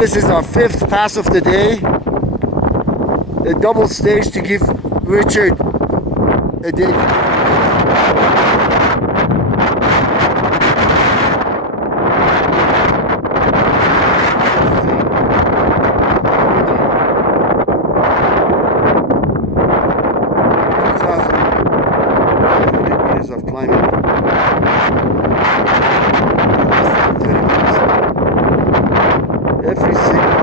this is our 5th pass of the day. A double stage to give Richard a day. Of climbing. Every single